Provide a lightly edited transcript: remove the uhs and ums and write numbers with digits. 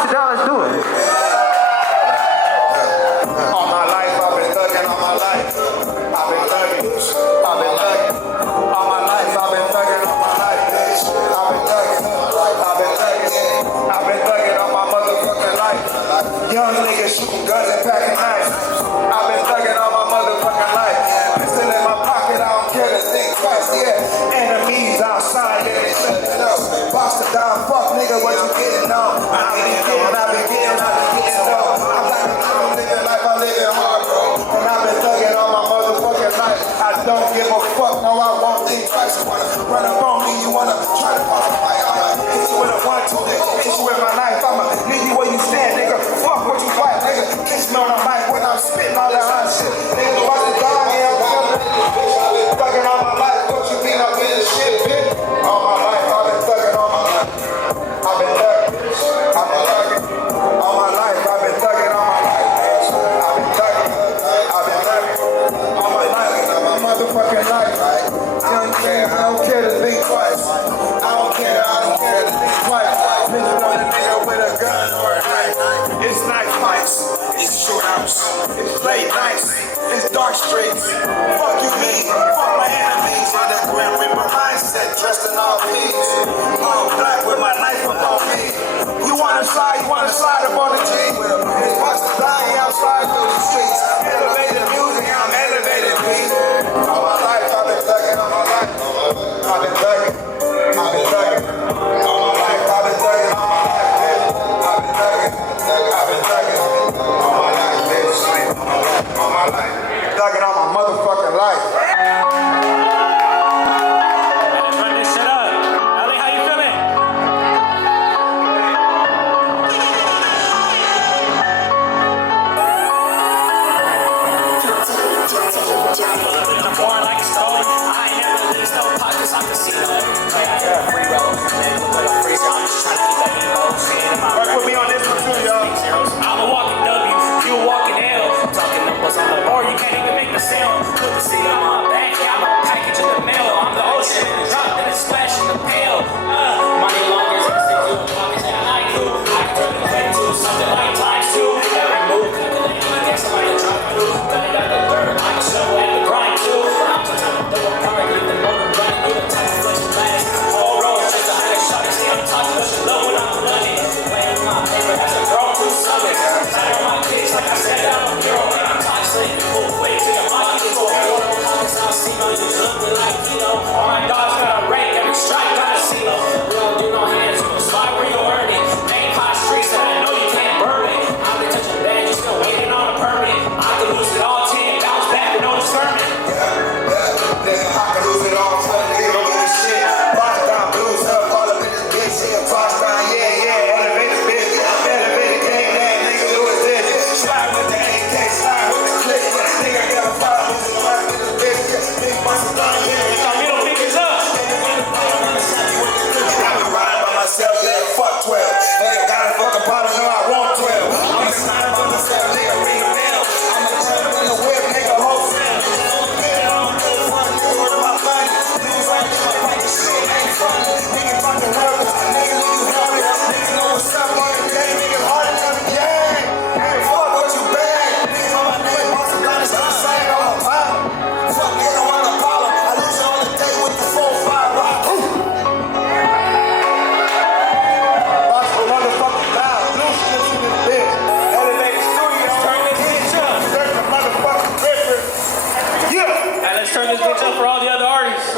box of dollars, do it. All my life, I've been thugging all my life. I've been thugging. I've been thugging. All my life, I've been thugging all my life, bitch. I've been thugging. I've been thugging. I've been thugging all my motherfucking life. Young niggas shooting guns and packing knives. I've been thugging all my motherfucking life. Pistol in my pocket, I don't care to think twice, yeah. Enemies outside, yeah, they slipping up. Box the down, fuck nigga, what you getting on? I be getting on. I'm living life, I'm living hard, bro. And I've been thugging all my motherfucking life. I don't give a fuck, no, I won't think twice. You wanna run up on me, you wanna try to pop my eye. Hit you with a 1-2, nigga. Hit you with my knife, I'ma leave you where you stand, nigga. Fuck what you fight, nigga. Kiss me on the mic when I'm spitting all that hot shit. Nigga, watch the dog, yeah, I'm thugging all my life. What you mean I'm in this shit, bitch? All my life, I've been thugging all my life. I've been thugging. I've been thugging. All my life, I've been thugging all my life, bitch. I've been thugging. I've been thugging. All my life, all my motherfucking life, right? I don't care to think twice. I don't care to think twice. Bitch, on a nigga with a gun or a knife. It's night fights. It's shootouts. It's late nights. It's dark streets. Fuck you, me. Fuck my enemies. On that Grim Reaper mindset, dressed in all peas. All black with my knife up on me. You wanna slide up on the G. It's box to die, I'm sliding through the streets. Elevated music, I'm elevated, please. All my life, I've been thugging all my life. I've been thugging. I've been thugging. All my life, I've been thugging all my life, bitch. I've been thugging. I've been thugging. All my life, bitch. All my life. Thugging all my motherfucking life. Let's run this shit up. Ali, how you feeling? I'm born like a stolen. I ain't never least no pockets. I can see no play. I got a free roll. Man, look like a freezer. I'm just trying to keep that emo. Work with me on this one too, y'all. I'm a walking W, you a walking L. Talking numbers on the bar, you can't even make the sound. Put the seat on my back, yeah, I'm a package in the mail. I'm the ocean in the drop, then it's splashing the pail. Money longer than 6 pockets and I do. I can turn it into something like times 2. Every move, calculating, I get somebody to drop through. Then I got the bird, I can show at the grind too. I'm the type of double power, you the motor right, you the type of flesh and glass. All road, just a hundred shot, see I'm talking about your love when I'm running. Playing with my paper, that's a girl through summits. Tired of my kids, like I said, I'm a hero, and I'm toxic. Move quick to your pocket, it's all hero. Pockets, I'll see my you looking like Kilo. All my dogs got a rank, every strike got a seal. We don't do no hands, you can slide where you earn it. Main pot streets, and I know you can't burn it. I've been touching bad, you still waiting on a permit. I can lose it all 10, bounce back with no discernment. Nigga, I can lose it all, fuck nigga, don't give a shit. Box down, blues up, all up in this bitch, here. Box down, yeah, elevated bitch. Elevated gang, that nigga, who is this? Slide with the AK, slide with the click. Nigga, got a fire, losing the life in this bitch. Big box down, yeah. Got middle fingers up. I've been riding by myself, yeah, fuck 12. Nigga, got a fucking bottle, no, I want 12. I'm a sign for myself, nigga, ring a bell. I'm a jump in the whip, nigga, whole friend. Let's turn this bitch up for all the other artists.